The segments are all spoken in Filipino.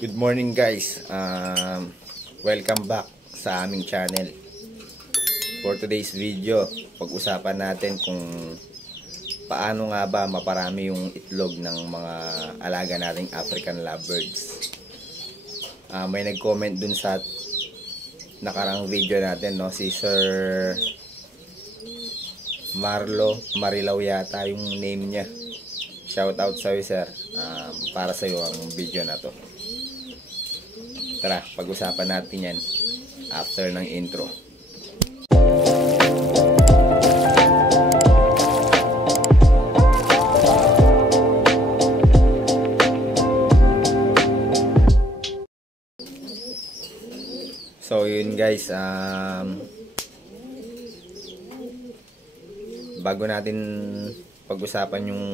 Good morning guys, welcome back sa aming channel. For today's video, pag-usapan natin kung paano nga ba maparami yung itlog ng mga alaga nating African lovebirds. May nag-comment dun sa nakarang video natin, no? Si Sir Marlo Marilaw yata yung name niya. Shout out sa'yo sir, para sa'yo ang video na to. Tara, pag-usapan natin yan after ng intro. So yun guys, bago natin pag-usapan yung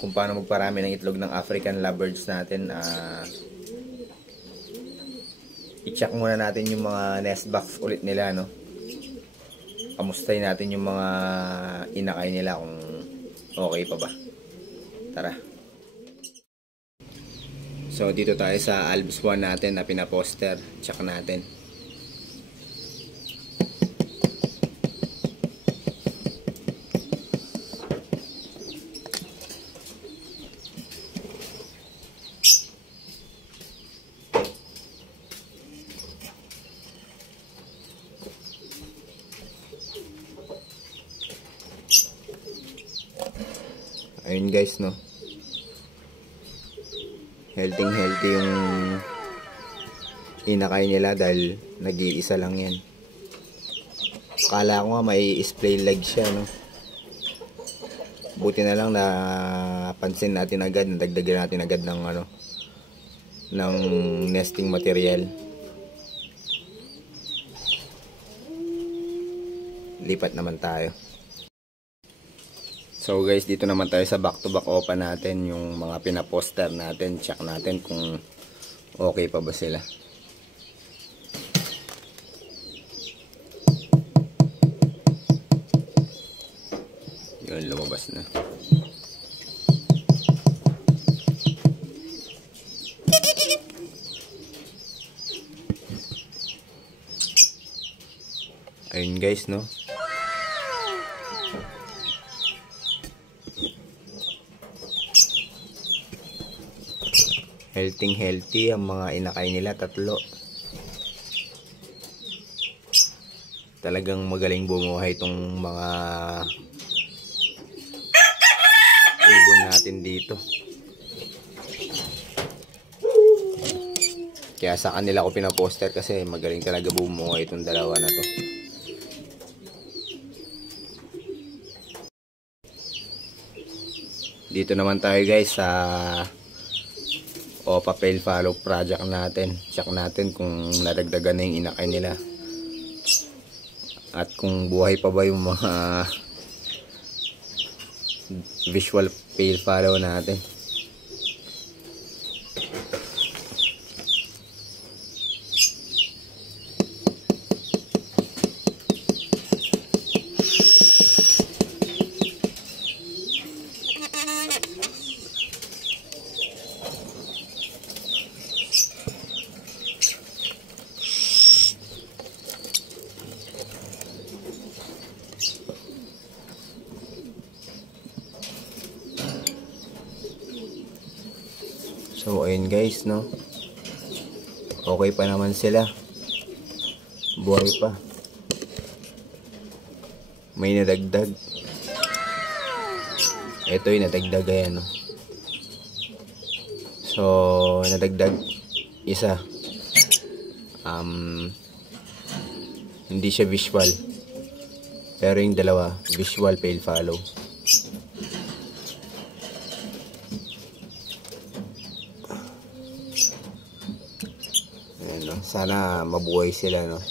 kung paano magparami ng itlog ng African lovebirds natin, i-check muna natin yung mga nest box ulit nila, no? Kamustahin natin yung mga inakay nila kung okay pa ba. Tara. So dito tayo sa Albs 1 natin na pinaposter. Check natin. Ayun guys, no? Healthy yung inakay nila dahil nag-iisa lang yan. Akala ko nga may splay leg siya, no? Buti na lang na pansin natin agad, nadagdagan natin agad ng ng nesting material. Lipat naman tayo. So guys, dito naman tayo sa back to back open natin, yung mga pinaposter natin. Check natin kung okay pa ba sila. Yun, lumabas na. Ayun guys, no? Healthy ang mga inakay nila, tatlo. Talagang magaling bumuhay itong mga ibon natin dito. Kaya sa kanila ko pinaposter kasi magaling talaga bumuhay itong dalawa na to. Dito naman tayo guys sa Opa Pale Fallow project natin. Check natin kung nadagdagan na yung inakay nila at kung buhay pa ba yung mga visual pale fallow natin. So ayun guys, no? Okay pa naman sila. Buhay pa. May nadagdag. Ito yung nadagdag, ayan, no? So nadagdag isa. Hindi siya visual. Pero yung dalawa, visual pale fallow. Sana mabuhay sila, no?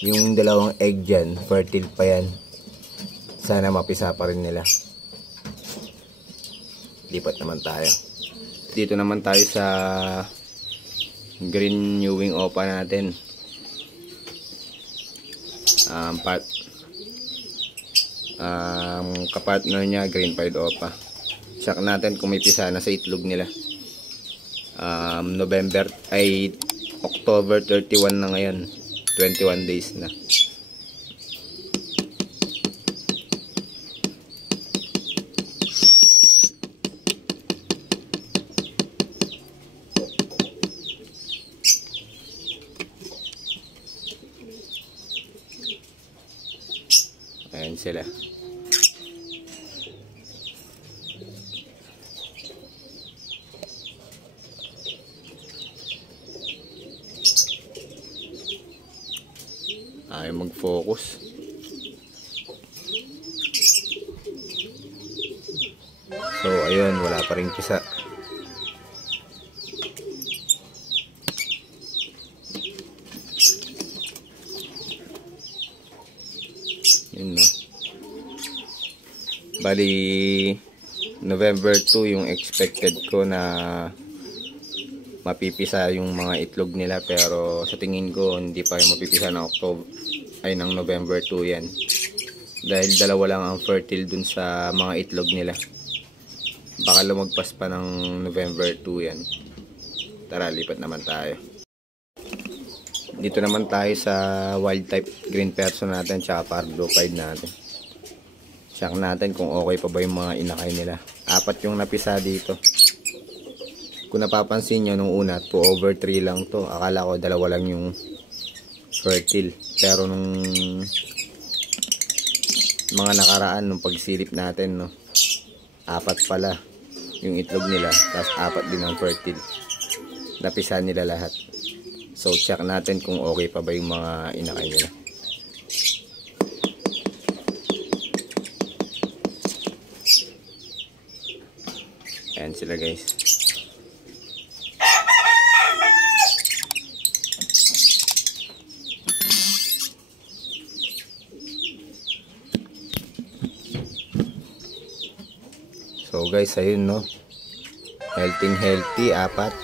Yung dalawang egg dyan, fertile pa yan. Sana mapisa pa rin nila. Lipat naman tayo. Dito naman tayo sa green new wing opa natin. Kapartner niya green pied opa. check natin kung may pisa na sa itlog nila. October 31 na ngayon, 21 days na. Ayan sila. Ayaw mag-focus. So ayun, wala pa rin pisa. Yun no. Bali November 2 yung expected ko na mapipisa yung mga itlog nila, pero sa tingin ko hindi pa yung mapipisa ng ng November 2 yan, dahil dalawa lang ang fertile dun sa mga itlog nila. Baka lumagpas pa ng November 2 yan. Tara, lipat naman tayo. Dito naman tayo sa wild type green person natin tsaka pardo 5 natin. Check natin kung okay pa ba yung mga inakay nila. 4 yung napisa dito. Kung napapansin nyo nung una, 2 over 3 lang to. Akala ko dalawa lang yung fertile. Pero nung mga nakaraan, nung pagsilip natin, no, 4 pala yung itlog nila. Tapos 4 din ang fertile. Napisa nila lahat. So check natin kung okay pa ba yung mga inakay nila. Ayan sila guys. So guys, ayun no. Healthy, 4.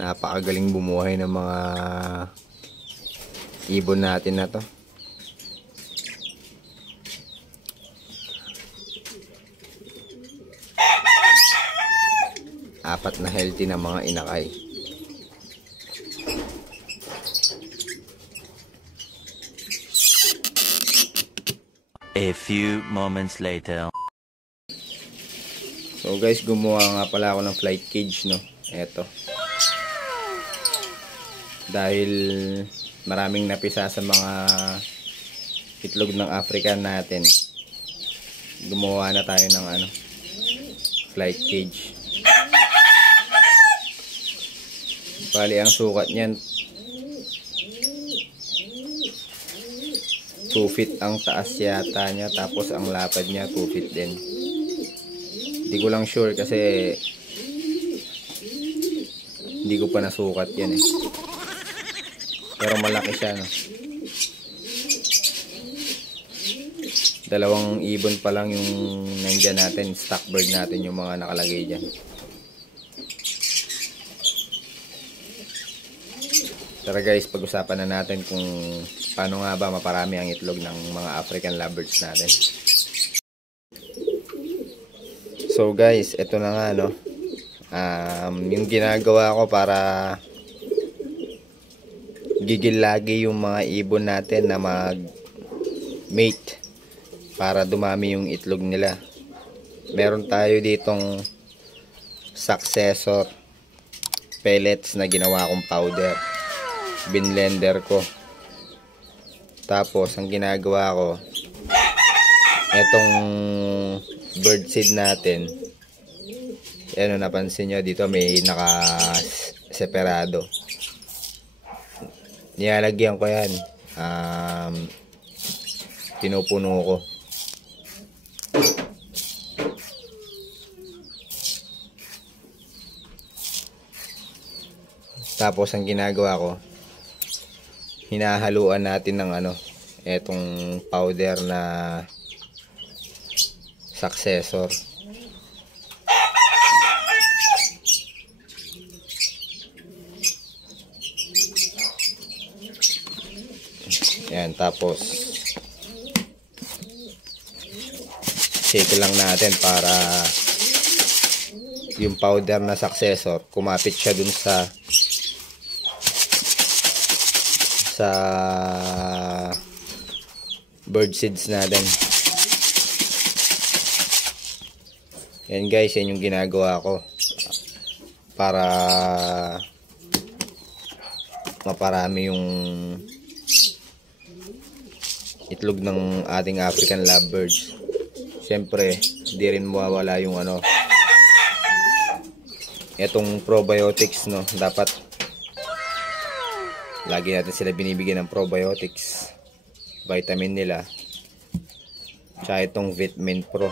Napakagaling bumuhay ng mga ibon natin na to. Apat na healthy na mga inakay. A few moments later. So guys, gumawa nga pala ako ng flight cage, no. Eto. Dahil maraming napisa sa mga itlog ng African natin, gumawa na tayo ng flight cage. Bali ang sukat niyan 2 feet ang taas yata niya, tapos ang lapad niya 2 feet din. Hindi ko lang sure kasi hindi ko pa nasukat yan eh. Pero malaki siya, no. 2 ibon pa lang yung nandyan natin, stock bird natin yung mga nakalagay dyan. Tara guys, pag-usapan na natin kung paano nga ba maparami ang itlog ng mga African lovebirds natin. So guys, ito na nga, no. Yung ginagawa ko para gigil lagi yung mga ibon natin na mag-mate para dumami yung itlog nila. Meron tayo ditong successor pellets na ginawa kong powder. Binlender ko. Tapos ang ginagawa ko, etong birdseed natin, ano, napansin nyo dito may naka-separado. Nilalagyan ko yan, pinupuno ko. Tapos ang ginagawa ko, hinahaluan natin ng etong powder na successor. Yan, tapos shake lang natin para yung powder na successor kumapit siya dun sa bird seeds natin. Yan guys, yan yung ginagawa ko para maparami yung itlog ng ating African lovebirds. Siyempre, hindi rin mawawala yung etong probiotics, no. Dapat lagi natin sila binibigyan ng probiotics, vitamin nila, tsaka itong Vitamin Pro.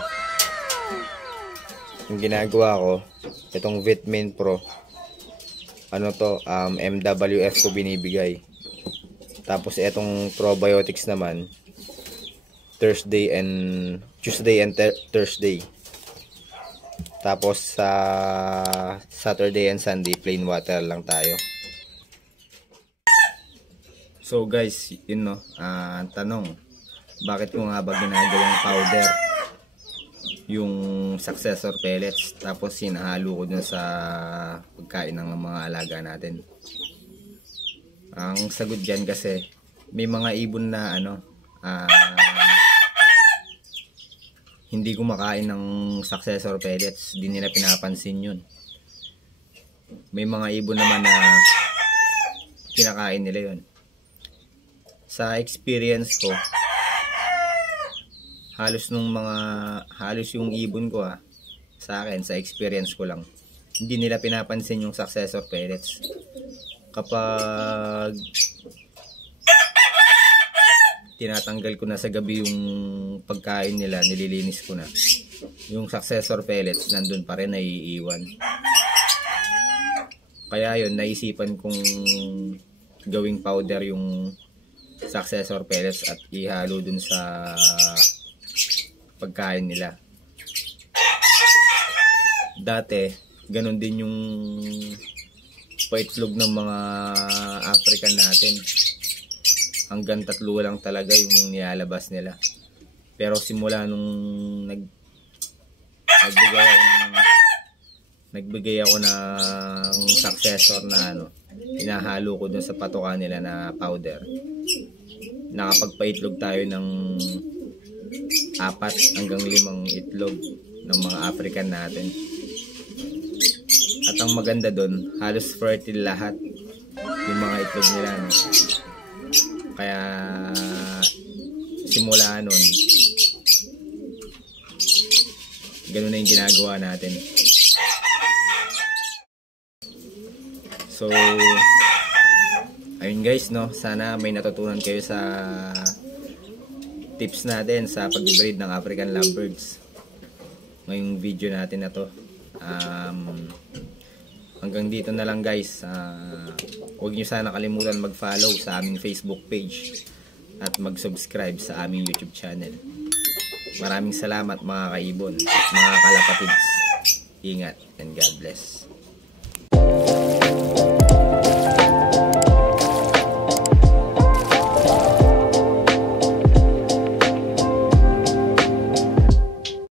Yung ginagawa ko, itong Vitamin Pro, MWF ko binibigay. Tapos itong probiotics naman, Tuesday and Thursday. Tapos sa Saturday and Sunday, plain water lang tayo. So guys, yun tanong, bakit ko nga ba ginagawang powder yung successor pellets tapos sinahalo ko dun sa pagkain ng mga alaga natin? Ang sagot dyan kasi may mga ibon na hindi kumakain ng successor pellets, di nila pinapansin yun. May mga ibon naman na kinakain nila yun. Sa experience ko, halos yung ibon ko sa akin, sa experience ko lang, hindi nila pinapansin yung successor pellets. Kapag tinatanggal ko na sa gabi yung pagkain nila, nililinis ko na, yung successor pellets nandun pa rin, naiiwan. Kaya yun, naisipan kong gawing powder yung successor pellets at ihalo dun sa pagkain nila. Dati ganun din yung paitlog ng mga African natin, hanggang 3 lang talaga yung nilalabas nila. Pero simula nung nagbigay ako ng successor na hinahalo ko dun sa patukan nila na powder, nakapagpaitlog tayo ng 4 hanggang 5 itlog ng mga African natin. At ang maganda doon, halos fertile lahat yung mga itlog nila, no? Kaya simula nun, ganun na yung ginagawa natin. So ayun guys, no, sana may natutunan kayo sa tips natin sa pag-breed ng African lovebirds ngayong video natin na to. Hanggang dito na lang guys. Huwag nyo sana kalimutan mag-follow sa aming Facebook page at mag-subscribe sa aming YouTube channel. Maraming salamat mga kaibon at mga kalapatids. Ingat and God bless.